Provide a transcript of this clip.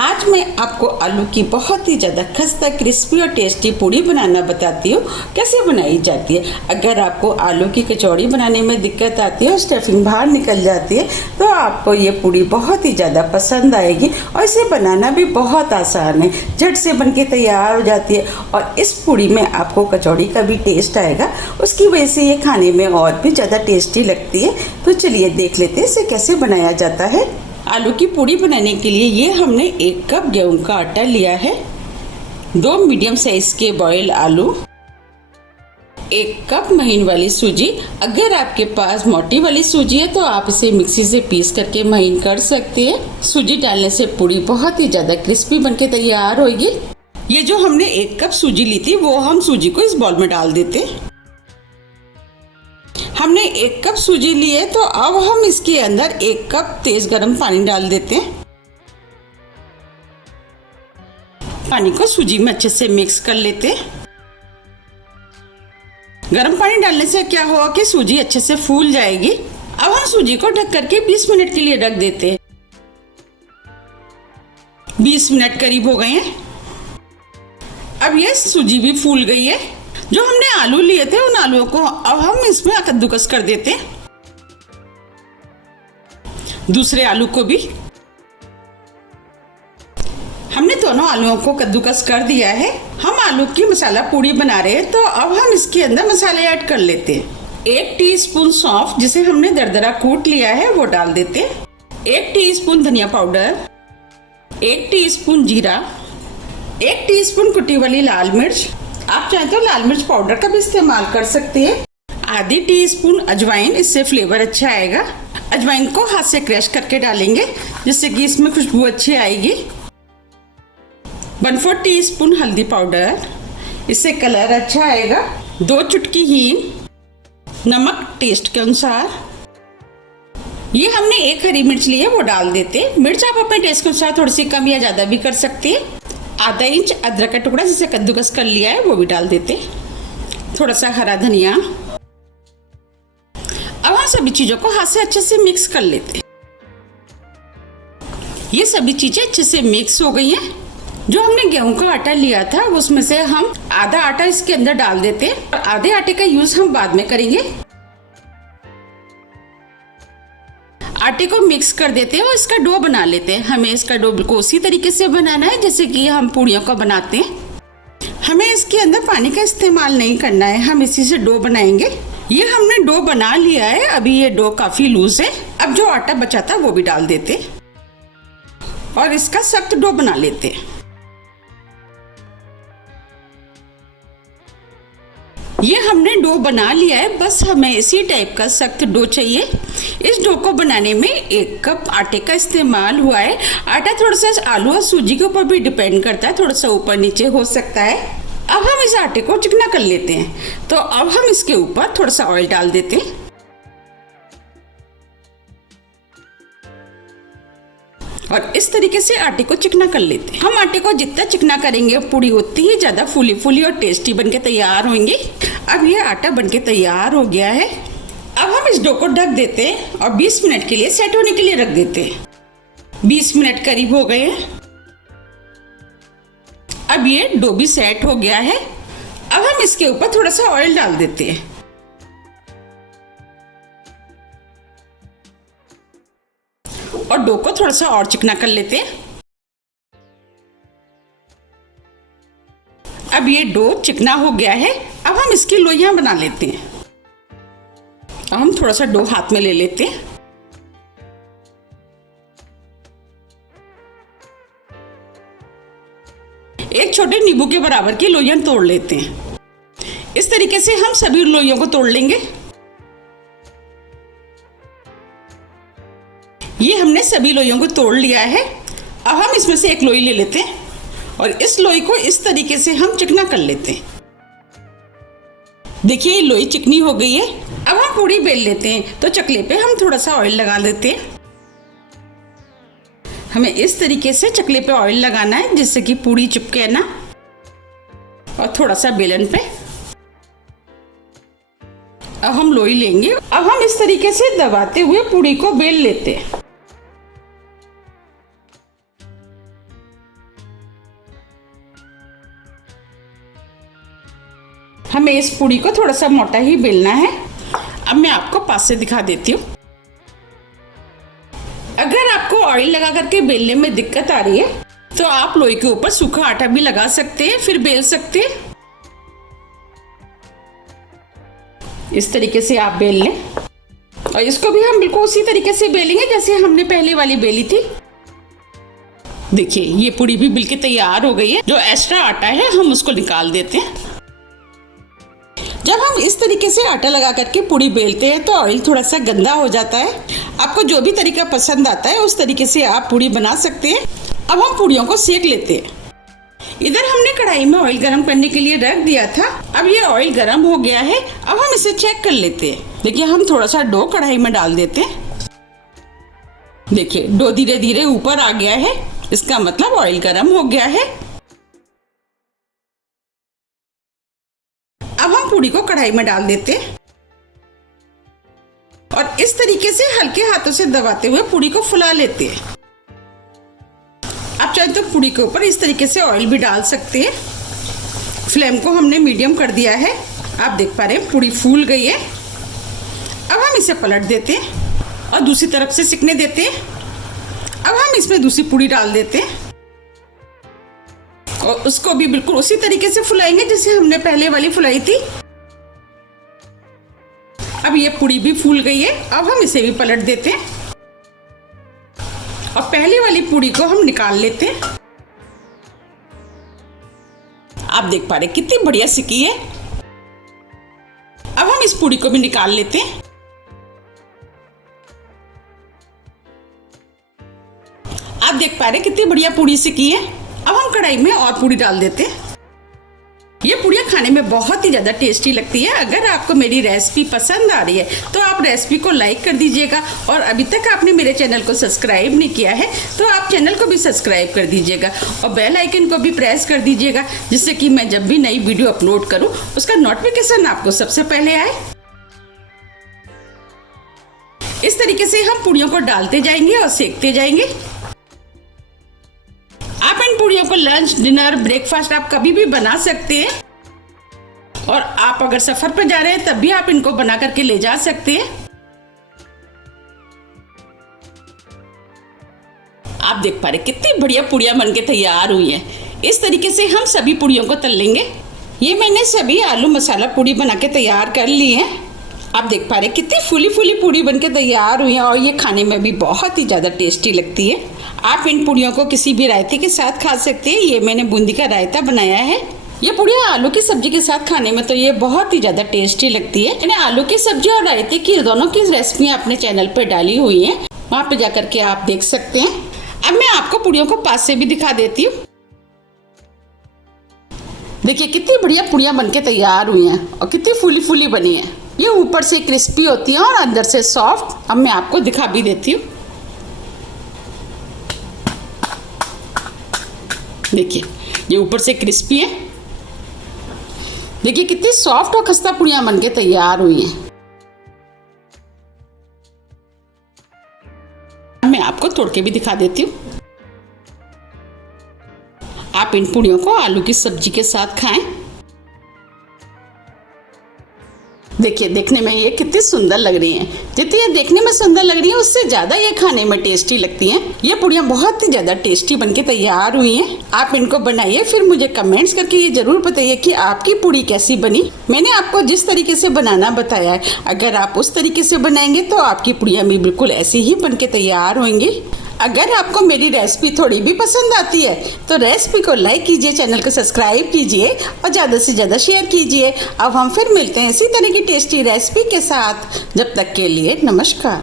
आज मैं आपको आलू की बहुत ही ज़्यादा खस्ता क्रिस्पी और टेस्टी पूड़ी बनाना बताती हूँ कैसे बनाई जाती है। अगर आपको आलू की कचौड़ी बनाने में दिक्कत आती है और स्टफिंग बाहर निकल जाती है तो आपको ये पूड़ी बहुत ही ज़्यादा पसंद आएगी और इसे बनाना भी बहुत आसान है, झट से बनके तैयार हो जाती है और इस पूड़ी में आपको कचौड़ी का भी टेस्ट आएगा, उसकी वजह से ये खाने में और भी ज़्यादा टेस्टी लगती है। तो चलिए देख लेते हैं इसे कैसे बनाया जाता है। आलू की पूड़ी बनाने के लिए ये हमने 1 कप गेहूं का आटा लिया है, 2 मीडियम साइज के बॉयल आलू, 1 कप महीन वाली सूजी। अगर आपके पास मोटी वाली सूजी है तो आप इसे मिक्सी से पीस करके महीन कर सकते हैं। सूजी डालने से पूड़ी बहुत ही ज़्यादा क्रिस्पी बनके तैयार होगी। ये जो हमने 1 कप सूजी ली थी वो हम सूजी को इस बॉल में डाल देते हैं। हमने 1 कप सूजी ली है तो अब हम इसके अंदर 1 कप तेज गर्म पानी डाल देते हैं। पानी को सूजी में अच्छे से मिक्स कर लेते हैं। गर्म पानी डालने से क्या होगा कि सूजी अच्छे से फूल जाएगी। अब हम सूजी को ढक करके 20 मिनट के लिए रख देते हैं। 20 मिनट करीब हो गए हैं। अब ये सूजी भी फूल गई है। जो हमने आलू लिए थे उन आलूओं को अब हम इसमें कद्दूकस कर देते हैं। दूसरे आलू को भी हमने दोनों आलूओं को कद्दूकस कर दिया है। हम आलू की मसाला पूड़ी बना रहे हैं तो अब हम इसके अंदर मसाले ऐड कर लेते हैं। 1 टीस्पून सौंफ जिसे हमने दरदरा कूट लिया है वो डाल देते हैं। 1 टीस्पून धनिया पाउडर, 1 टीस्पून जीरा, 1 टीस्पून कुटी वाली लाल मिर्च, आप चाहें तो लाल मिर्च पाउडर का भी इस्तेमाल कर सकते हैं। आधी टीस्पून अजवाइन, इससे फ्लेवर अच्छा आएगा। अजवाइन को हाथ से क्रश करके डालेंगे जिससे कि इसमें खुशबू अच्छी आएगी। 1/4 टीस्पून हल्दी पाउडर, इससे कलर अच्छा आएगा। 2 चुटकी हींग, नमक टेस्ट के अनुसार। ये हमने 1 हरी मिर्च ली है वो डाल देते। मिर्च आप अपने टेस्ट के अनुसार थोड़ी सी कम या ज्यादा भी कर सकते हैं। आधा इंच अदरक का टुकड़ा जिसे कद्दूकस कर लिया है वो भी डाल देते। थोड़ा सा हरा धनिया। अब हम सभी चीजों को हाथ से अच्छे से मिक्स कर लेते। ये सभी चीजें अच्छे से मिक्स हो गई हैं। जो हमने गेहूं का आटा लिया था उसमें से हम आधा आटा इसके अंदर डाल देते और आधे आटे का यूज हम बाद में करेंगे। आटे को मिक्स कर देते हैं और इसका डो बना लेते हैं। हमें इसका डो को उसी तरीके से बनाना है जैसे कि हम पूड़ियों का बनाते हैं। हमें इसके अंदर पानी का इस्तेमाल नहीं करना है, हम इसी से डो बनाएंगे। ये हमने डो बना लिया है। अभी ये डो काफी लूज है। अब जो आटा बचा था वो भी डाल देते और इसका सख्त डो बना लेते। ये हमने डो बना लिया है, बस हमें इसी टाइप का सख्त डो चाहिए। इस डो को बनाने में 1 कप आटे का इस्तेमाल हुआ है। आटा थोड़ा सा आलू और सूजी के ऊपर भी डिपेंड करता है, थोड़ा सा ऊपर नीचे हो सकता है। अब हम इस आटे को चिकना कर लेते हैं तो अब हम इसके ऊपर थोड़ा सा ऑयल डाल देते हैं और इस तरीके से आटे को चिकना कर लेते हैं। हम आटे को जितना चिकना करेंगे पूड़ी उतनी ही ज्यादा फूली फूली और टेस्टी बनके तैयार होंगी। अब ये आटा बनके तैयार हो गया है। अब हम इस डो को ढक देते हैं और 20 मिनट के लिए सेट होने के लिए रख देते हैं। 20 मिनट करीब हो गए हैं। अब ये डो भी सेट हो गया है। अब हम इसके ऊपर थोड़ा सा ऑयल डाल देते हैं और डो को थोड़ा सा और चिकना कर लेते हैं। अब ये डो चिकना हो गया है। अब हम इसकी लोइयां बना लेते हैं। अब हम थोड़ा सा डो हाथ में ले लेते हैं। एक छोटे नींबू के बराबर की लोइयां तोड़ लेते हैं। इस तरीके से हम सभी लोइयों को तोड़ लेंगे। ये हमने सभी लोइयों को तोड़ लिया है। अब हम इसमें से एक लोई ले लेते हैं और इस लोई को इस तरीके से हम चिकना कर लेते हैं। देखिए ये लोई चिकनी हो गई है। अब हम पूड़ी बेल लेते हैं तो चकले पे हम थोड़ा सा ऑयल लगा लेते हैं। हमें इस तरीके से चकले पे ऑयल लगाना है जिससे कि पूड़ी चिपके ना, और थोड़ा सा बेलन पे। अब हम लोई लेंगे। अब हम इस तरीके से दबाते हुए पूड़ी को बेल लेते हैं। हमें इस पूड़ी को थोड़ा सा मोटा ही बेलना है। अब मैं आपको पास से दिखा देती हूँ। अगर आपको ऑयल लगा करके बेलने में दिक्कत आ रही है तो आप लोई के ऊपर सूखा आटा भी लगा सकते हैं, फिर बेल सकते हैं। इस तरीके से आप बेल लें और इसको भी हम बिल्कुल उसी तरीके से बेलेंगे जैसे हमने पहले वाली बेली थी। देखिए ये पूड़ी भी बिल्कुल तैयार हो गई है। जो एक्स्ट्रा आटा है हम उसको निकाल देते हैं। जब हम इस तरीके से आटा लगा करके पूड़ी बेलते हैं तो ऑयल थोड़ा सा गंदा हो जाता है। आपको जो भी तरीका पसंद आता है उस तरीके से आप पूड़ी बना सकते हैं। अब हम पूड़ियों को सेक लेते हैं। इधर हमने कढ़ाई में ऑयल गरम करने के लिए रख दिया था। अब ये ऑयल गरम हो गया है। अब हम इसे चेक कर लेते हैं। देखिए हम थोड़ा सा डो कढ़ाई में डाल देते हैं। देखिए डो धीरे धीरे ऊपर आ गया है, इसका मतलब ऑयल गरम हो गया है। अब हम पूड़ी को कढ़ाई में डाल देते हैं और इस तरीके से हल्के हाथों से दबाते हुए पूड़ी को फुला लेते हैं। आप चाहे तो पूड़ी के ऊपर इस तरीके से ऑयल भी डाल सकते हैं। फ्लेम को हमने मीडियम कर दिया है। आप देख पा रहे हैं पूड़ी फूल गई है। अब हम इसे पलट देते हैं और दूसरी तरफ से सिकने देते हैं। अब हम इसमें दूसरी पूड़ी डाल देते हैं और उसको भी बिल्कुल उसी तरीके से फुलाएंगे जैसे हमने पहले वाली फुलाई थी। अब ये पूड़ी भी फूल गई है। अब हम इसे भी पलट देते हैं और पहली वाली पूड़ी को हम निकाल लेते हैं। आप देख पा रहे कितनी बढ़िया सिकी है। अब हम इस पूड़ी को भी निकाल लेते हैं। आप देख पा रहे कितनी बढ़िया पूड़ी सिकी है। अब हम कढ़ाई में और पूड़ी डाल देते हैं। ये पूड़ियाँ खाने में बहुत ही ज़्यादा टेस्टी लगती है। अगर आपको मेरी रेसिपी पसंद आ रही है तो आप रेसिपी को लाइक कर दीजिएगा और अभी तक आपने मेरे चैनल को सब्सक्राइब नहीं किया है तो आप चैनल को भी सब्सक्राइब कर दीजिएगा और बेल आइकन को भी प्रेस कर दीजिएगा जिससे कि मैं जब भी नई वीडियो अपलोड करूँ उसका नोटिफिकेशन आपको सबसे पहले आए। इस तरीके से हम पूड़ियों को डालते जाएंगे और सेकते जाएंगे। आप इन पूड़ियों को लंच, डिनर, ब्रेकफास्ट आप कभी भी बना सकते हैं और आप अगर सफर पर जा रहे हैं तब भी आप इनको बना करके ले जा सकते हैं। आप देख पा रहे कितनी बढ़िया पूड़ियां बनके तैयार हुई हैं। इस तरीके से हम सभी पूड़ियों को तल लेंगे। ये मैंने सभी आलू मसाला पूड़ी बना के तैयार कर ली है। आप देख पा रहे कितनी फूली फूली पूड़ी बनके तैयार हुई है और ये खाने में भी बहुत ही ज़्यादा टेस्टी लगती है। आप इन पूड़ियों को किसी भी रायते के साथ खा सकते हैं। ये मैंने बूंदी का रायता बनाया है। ये पूड़ियाँ आलू की सब्जी के साथ खाने में तो ये बहुत ही ज़्यादा टेस्टी लगती है। मैंने आलू की सब्जी और रायते की दोनों की रेसिपी अपने चैनल पर डाली हुई है, वहाँ पे जा करके आप देख सकते हैं। अब मैं आपको पूड़ियों को पास से भी दिखा देती हूँ। देखिए कितनी बढ़िया पूड़ियाँ बनके तैयार हुई हैं और कितनी फूली फूली बनी है। ये ऊपर से क्रिस्पी होती है और अंदर से सॉफ्ट। अब मैं आपको दिखा भी देती हूँ। देखिए ये ऊपर से क्रिस्पी है। देखिए कितनी सॉफ्ट और खस्ता पूड़ियाँ बनके तैयार हुई हैं। मैं आपको तोड़ के भी दिखा देती हूँ। आप इन पूड़ियों को आलू की सब्जी के साथ खाएं। देखिए देखने में ये कितनी सुंदर लग रही हैं। जितनी ये देखने में सुंदर लग रही है उससे ज़्यादा ये खाने में टेस्टी लगती हैं। ये पूड़ियाँ बहुत ही ज़्यादा टेस्टी बनके तैयार हुई हैं। आप इनको बनाइए, फिर मुझे कमेंट्स करके ये ज़रूर बताइए कि आपकी पूड़ी कैसी बनी। मैंने आपको जिस तरीके से बनाना बताया है, अगर आप उस तरीके से बनाएंगे तो आपकी पूड़ियाँ भी बिल्कुल ऐसी ही बनके तैयार होंगी। अगर आपको मेरी रेसिपी थोड़ी भी पसंद आती है तो रेसिपी को लाइक कीजिए, चैनल को सब्सक्राइब कीजिए और ज़्यादा से ज़्यादा शेयर कीजिए। अब हम फिर मिलते हैं इसी तरह की टेस्टी रेसिपी के साथ। जब तक के लिए नमस्कार।